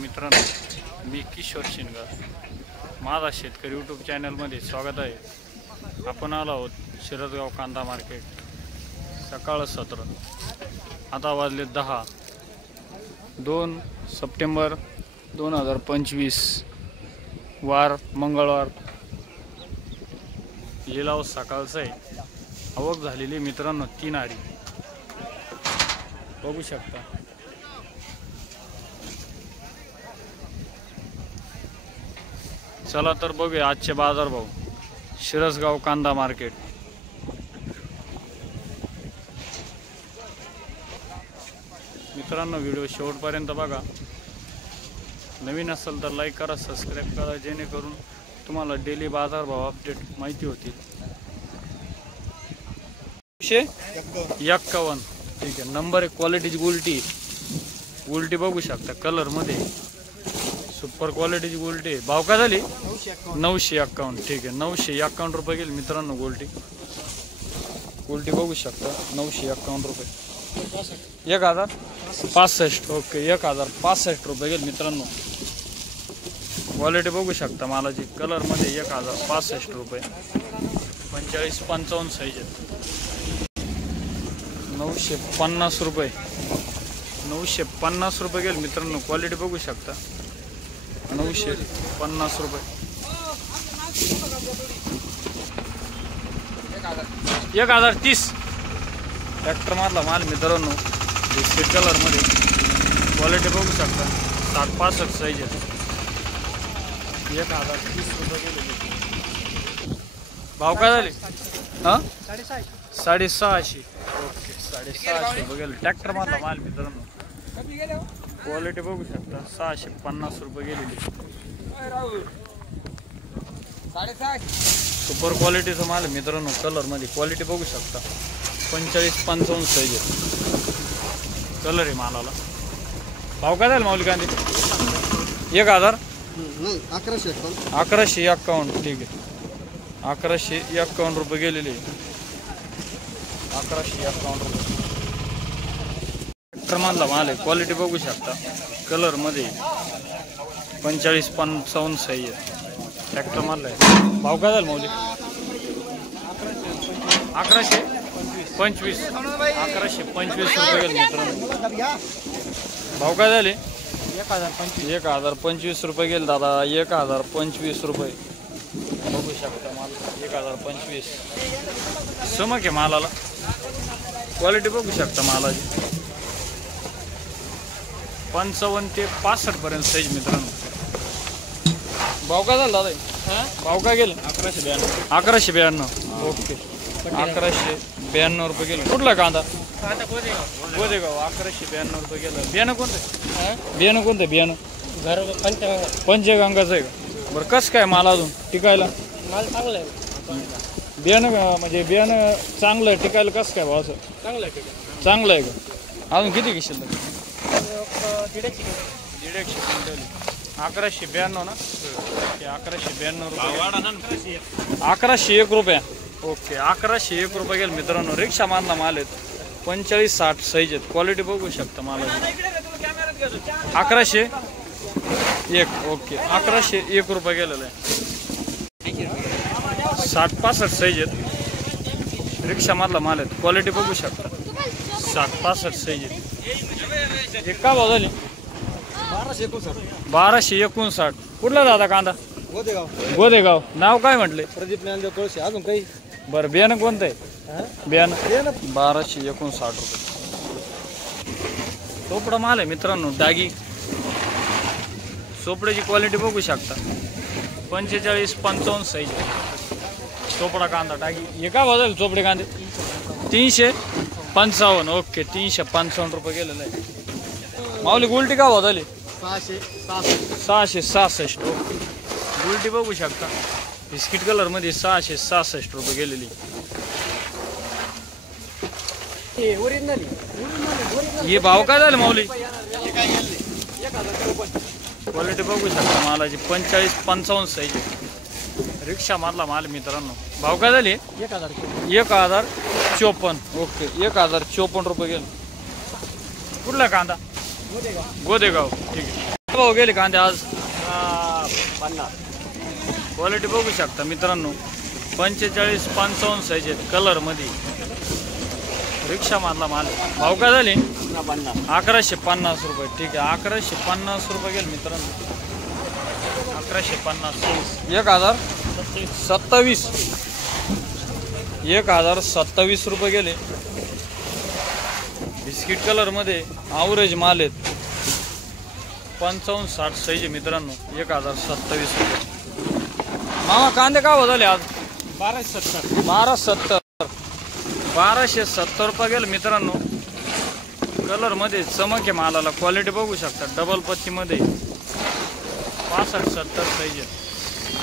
मित्रांनो, मी किशोर शिनगार, माझा शेतकरी यूट्यूब चॅनलमध्ये स्वागत आहे। आपण आलो आहोत शिरसगाव कांदा मार्केट। सकाळ 17, आता वाजले 10। 2 सप्टेंबर 2025 वार मंगळवार। लिलाव सकाळचा आहे। आवक झालेली मित्रांनो 3 आरी बघू शकता। चला तर बघूया आजचे बाजार भाव शिरसगाव कांदा मार्केट। मित्रांनो, व्हिडिओ शेवटपर्यंत बघा। नवीन असेल तर लाईक करा, सबस्क्राइब करा, जेणेकरून तुम्हाला डेली बाजार भाव अपडेट माहिती होतील। 151 ठीक आहे। नंबर आहे, क्वालिटीची उलटी बघू शकता, कलर मध्ये सुपर क्वालिटीची गोल्टी। भाव काय झाली? 951 ठीक आहे। 951 रुपये गेली मित्रांनो गोल्टी बघू शकता। 951 रुपये। 1065 ओके। 1065 रुपये गेली मित्रांनो। क्वालिटी बघू शकता मालाची, कलर मध्ये 1065 रुपये। 45-55 साईज आहे। 950 रुपये। 950 रुपये गेली मित्रांनो। क्वालिटी बघू शकता। 950 रुपये। 1030 ट्रॅक्टर मधला माल मित्रांनो, बिस्किट कलर मध्ये। क्वालिटी बघू शकता। 60-65 साईज आहे। 1030 रुपये गेले। भाव काय झाले? 650 ओके। 650 रुपये गेले ट्रॅक्टर मधला माल मित्रांनो। क्वालिटी बघू शकता। 650 रुपये गेलेली। सुपर क्वालिटीचा माल मित्रांनो, कलर मध्ये। क्वालिटी बघू शकता। 45-55 साईज आहे। कलर आहे मालाला। भाव काय झाला माऊली कांदे? 1151 ठीक आहे। 1151 रुपये गेलेले। 1151 रुपये मधला माल आहे। क्वालिटी बघू शकता, कलर मध्ये। 45-55 साईज आहे। ट्रॅक्टर मधला आहे। भाव काय झाला माऊली? 1125 1125 रुपये गेले मित्रांनो। भाव काय झाले? 1025 रुपये गेले दादा। 1025 रुपये बघू शकता माल। 1025 समक आहे मालाला। क्वालिटी बघू शकता मालाची। 55 ते 65 पर्यंत साईज मित्रांनो। भाव काय झाला दादा? भाव काय गेले? 1192 ओके। 1192 रुपये गेले। कुठला कांदा? गोदेगाव। 1192 रुपये गेलं। बियाणं कोणतं? बियाणं पंचगंगाचं आहे का? बरं, कसं काय माल अजून टिकायला? माल चांगला आहे। बियाणं म्हणजे बियाणं चांगलं आहे, टिकायला कसं काय भाव? चांगलं आहे का? अजून किती घेशील? 150 क्विंटल। 1192 ना? 1192 रुपये। 1101 रुपये ओके। 1101 रुपये गेले मित्रांनो। रिक्षा मानला माल आहेत। 45-60 साईज आहेत। क्वालिटी बघू शकता माल। 1101 ओके। 1101 रुपये गेलेलं आहे। 60-65 साईज आहेत। रिक्षा मधला माल आहेत। क्वालिटी बघू शकता। 60-65 साईज आहेत। हे का भाव झाली? 1259 कुठला दादा कांदा? गोदेगाव। नाव काय म्हटले? प्रदीप ज्ञानदेव कळसे। अजून काही? बरं, बियाणं कोणतं आहे? बियाणं 1259 रुपये। चोपडा माल आहे मित्रांनो, डागी। चोपड्याची क्वालिटी बघू शकता। 45-55 साईज चोपडा कांदा डागी। हे का भाव झाले चोपडे कांदे? 355 ओके। 355 रुपये गेलेलं आहे। माऊली गोल्टी का भाव झाली? 666 ओके। गोल्टी बघू शकता, बिस्किट कलर मध्ये। 666 रुपये गेलेली। हे भाव काय झाले माऊली? क्वालिटी बघू शकता मालाची। 45-55 साईज रिक्षा मारला माल मित्रांनो। भाव काय झाले? 1054 ओके। 1054 रुपये गेले। कुठला कांदा? गोदेगाव ठीक आहे। काय भाव गेले कांदे आज? 50. क्वालिटी बघू शकता मित्रांनो, 45-55 साईज आहेत कलर मध्ये, रिक्षा मधला माल. भाव काय झाले? 1150 रुपये. ठीक आहे, 1150 रुपये गेले मित्रांनो. 1150. 1027. 1027 रुपये गेले. बिस्किट कलर मध्ये आवरेज माल आहेत. 55-60 साईज मित्रांनो. 1027 रुपये. मामा कांदे काय झाले आज? 1270. 1270 रुपये गेले मित्रांनो. कलर मध्ये चमक आहे मालाला. क्वालिटी बघू शकता, डबल पत्ती मध्ये 65-70 साईज.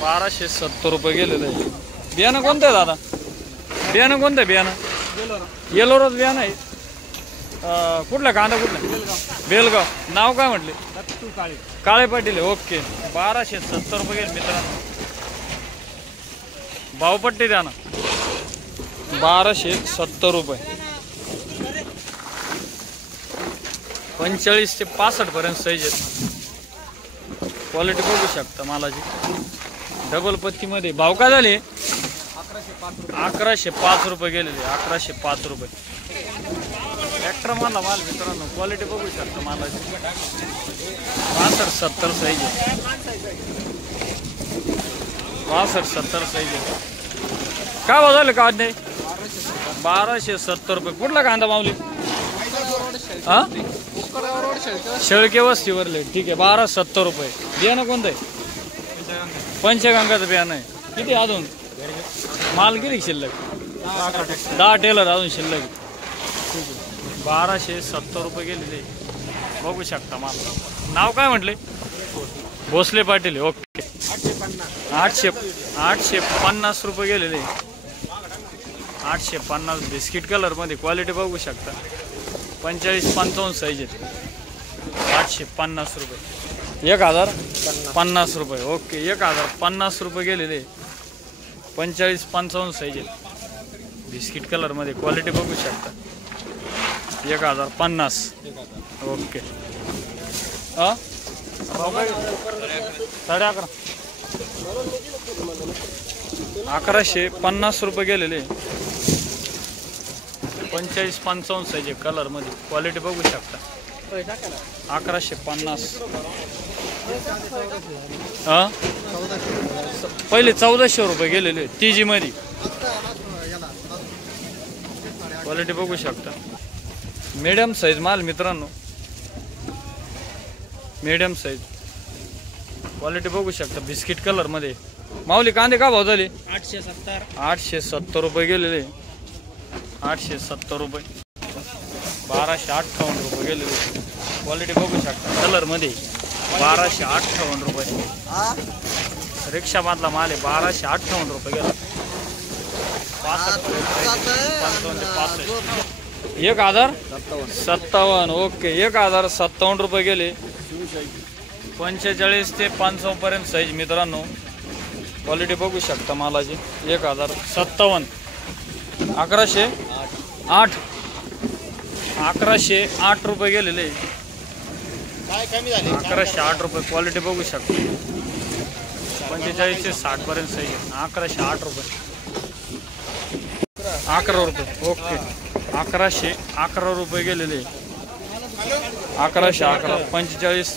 1270 रुपये गेलेलं आहे. बियाणं कोणतं आहे दादा? बियाणं कोणतं आहे? बियाणं येलोरच बियाणं आहे. कुठला कांदा? कुठला? बेलगाव. नाव काय म्हटले? काळे पाटील. ओके. 1270 रुपये गेले मित्रांनो. भावपट्टी द्या ना. 1270 रुपये. 45 ते 65 पर्यंत साईज आहेत. क्वालिटी बघू शकता मालाची, डबल पत्ती मध्ये. भाव काय झाले? 1105 रुपये गेलेले. 1105 रुपये. ट्रॅक्टर मधला माल मित्रांनो. क्वालिटी बघू शकता मालाची. 65-70 साईज आहे. 65-70 साईज आहे. काय भाव झाले कांदे? 1270 रुपये. कुठला कांदा माऊली? हा, शेळके वस्तीवरले. ठीक आहे, 1270 रुपये. बियाणं कोणतं आहे? पंचगंगाचं बियाणं आहे. किती अजून माल? किती शिल्लक? 10 टेलर अजून शिल्लक. ठीक आहे, 1270 रुपये गेलेले. बघू शकता माल. नाव काय म्हटले? भोसले पाटील. ओके. 850 रुपये गेलेले. 850 बिस्किट कलर मध्ये. क्वालिटी बघू शकता. 45-55 साईज आहेत. 850 रुपये. 1050 रुपये. ओके. 1050 रुपये गेलेले. 45-55 साईज आहेत. बिस्किट कलर मध्ये. क्वालिटी बघू शकता. 1050. ओके. 11.5. 1150 रुपये गेलेले. 45-55 साईज कलर मध्ये. क्वालिटी बघू शकता. 1150. पहिले 1400 रुपये गेलेले TG मध्ये. क्वालिटी बघू शकता. मीडियम साईज माल मित्रांनो. Medium size. क्वालिटी बघू शकता. बिस्किट कलर मध्ये. माऊली कांदे का भाव झाले? 870 रुपये गेलेले. 870 रुपये. 1258 रुपये गेलेले. क्वालिटी बघू शकता कलर मध्ये. 1258 रुपये. रिक्षा मधला माल आहे. 1258 रुपये गेला. 1057. ओके. 1057 रुपये गेले. 45 ते 500 पर्यंत साईज मित्रांनो. क्वालिटी बघू शकता मालाची. 1057. 1108. 1108 रुपये गेलेले. 1108 रुपये. क्वालिटी बघू शकता. 45 ते 60 पर्यंत साईज. 1108 रुपये. 11 रुपये. ओके. 1111 रुपये गेलेले. 1111. 45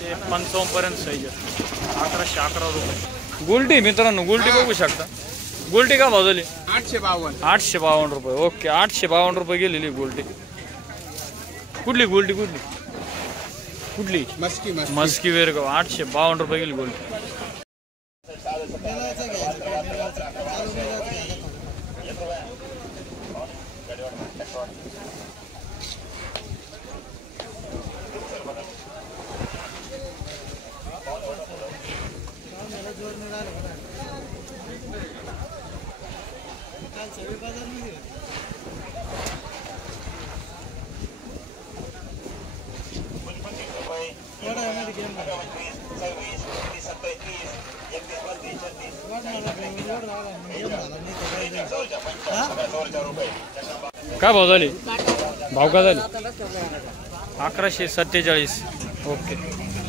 ते 55 पर्यंत साईज. 1111 रुपये. गुलटी मित्रांनो. गुलटी बघू शकता. गुलटी का भाव झाली? 852 रुपये. ओके. 852 रुपये गेलेली गुलटी. कुठली गुलटी? कुठली? मस्की वेरगाव. 852 रुपये गेली गुलटी. काय भाव झाले? भाव का झाले? 1147. ओके.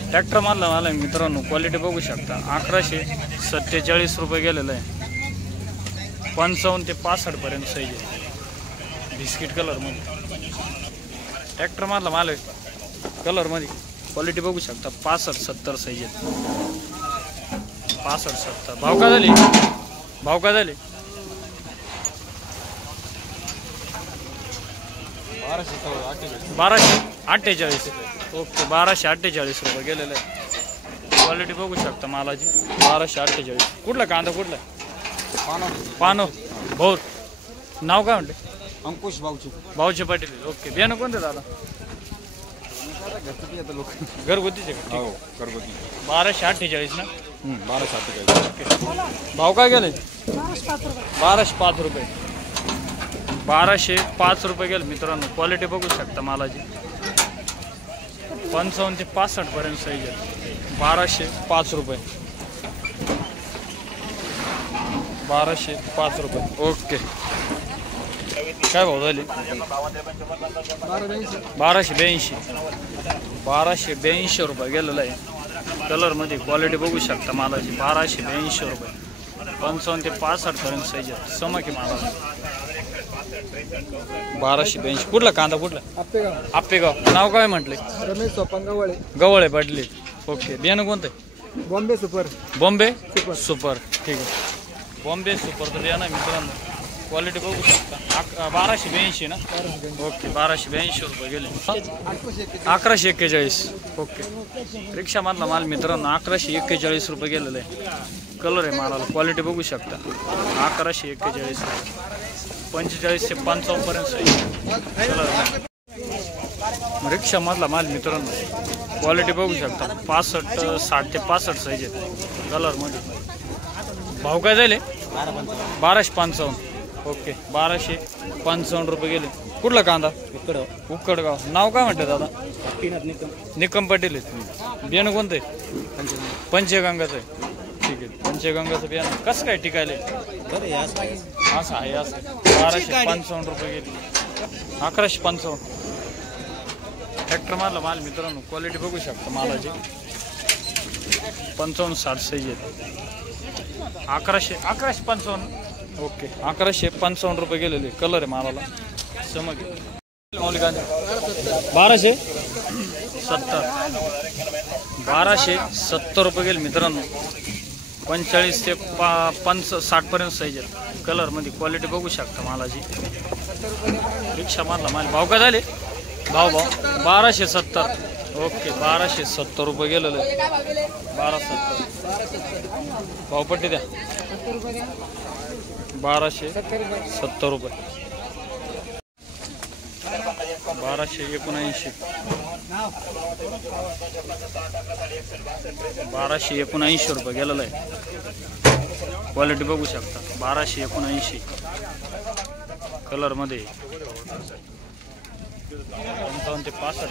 ट्रॅक्टर मारला मला मित्रांनो, क्वालिटी बघू शकता. 1147 रुपये गेलेलं आहे. 55 ते 65 पर्यंत साईज आहे. बिस्किट कलरमध्ये ट्रॅक्टर मारला माल कलरमध्ये. क्वालिटी बघू शकता. 65-70 साईज आहे. 65-70. भाव का झाले? 1248. ओके. 1248 रुपये गेलेलं आहे. क्वालिटी बघू शकता मालाची. 1248. कुठला कांदा कुठला? पानो भाऊ. नाव काय म्हणते? अंकुश भाऊचे पाटील. ओके. बियाणं कोणते दादा? घरगुतीचे का? हो घरगुती. 1248 ना? 1248. ओके. भाव काय गेले? 1205 रुपये. 1205 रुपये गेले मित्रांनो. क्वालिटी बघू शकता मालाची. 55 ते 65 पर्यंत साईज आहे. 1205 रुपये. 1205 रुपये. ओके. काय भाव झाले? 1282 रुपये गेलेलं आहे. कलरमध्ये क्वालिटी बघू शकता मालाची. 1282 रुपये. 55 ते 65 पर्यंत साईज आहे. समकी मालाची. 1282. कुठला कांदा कुठला? आप्पेगाव. नाव काय म्हटले? रमेश सोपान गवळे पाटले. ओके. बियाणं कोणतं? बॉम्बे सुपर. बॉम्बे सुपर. ठीक आहे. बॉम्बे सुपरचं बियाणं मित्रांनो. क्वालिटी बघू शकता. 1282 ना? ओके. 1282 रुपये गेले. 1141. ओके. रिक्षामधला माल मित्रांनो. 1141 रुपये गेलेलं आहे. कलर आहे मालाला. क्वालिटी बघू शकता. 1141. 45 ते 55 पर्यंत साईज. रिक्षामधला माल मित्रांनो. क्वालिटी बघू शकता. 60 ते 65 साईज आहे कलरमध्ये. भाव काय झाले? 1255. ओके. 1255 रुपये गेले. कुठला कांदा? उक्कडगाव. नाव काय म्हणते दादा? निकम पाटील. बियाणं कोणतं आहे? पंचगंगाचं आहे. ठीक आहे. पंचगंगाचं बियाणं कसं काय टिकायला? असं आहे. असं 1255 रुपये गेले. 1155. ट्रॅक्टर मारला माल मित्रांनो. क्वालिटी बघू शकता मालाची. 55-60 साईज आहे. 1155. ओके. 1155 रुपये गेलेले. कलर आहे मालाला. समज 1270. 1270 रुपये गेले मित्रांनो. 45 ते 60 पर्यंत साईज आहे. कलरमध्ये क्वालिटी बघू शकता मालाची. रिक्षा मारला माल. भाव काय झाले? भाव 1270. ओके. 1270 रुपये गेलेलं आहे. 1270. भावपट्टी द्या. 1270 रुपये. 1279. 1279 रुपये गेलेलं आहे. क्वालिटी बघू शकता. 1279 कलरमध्ये. 55 ते 65.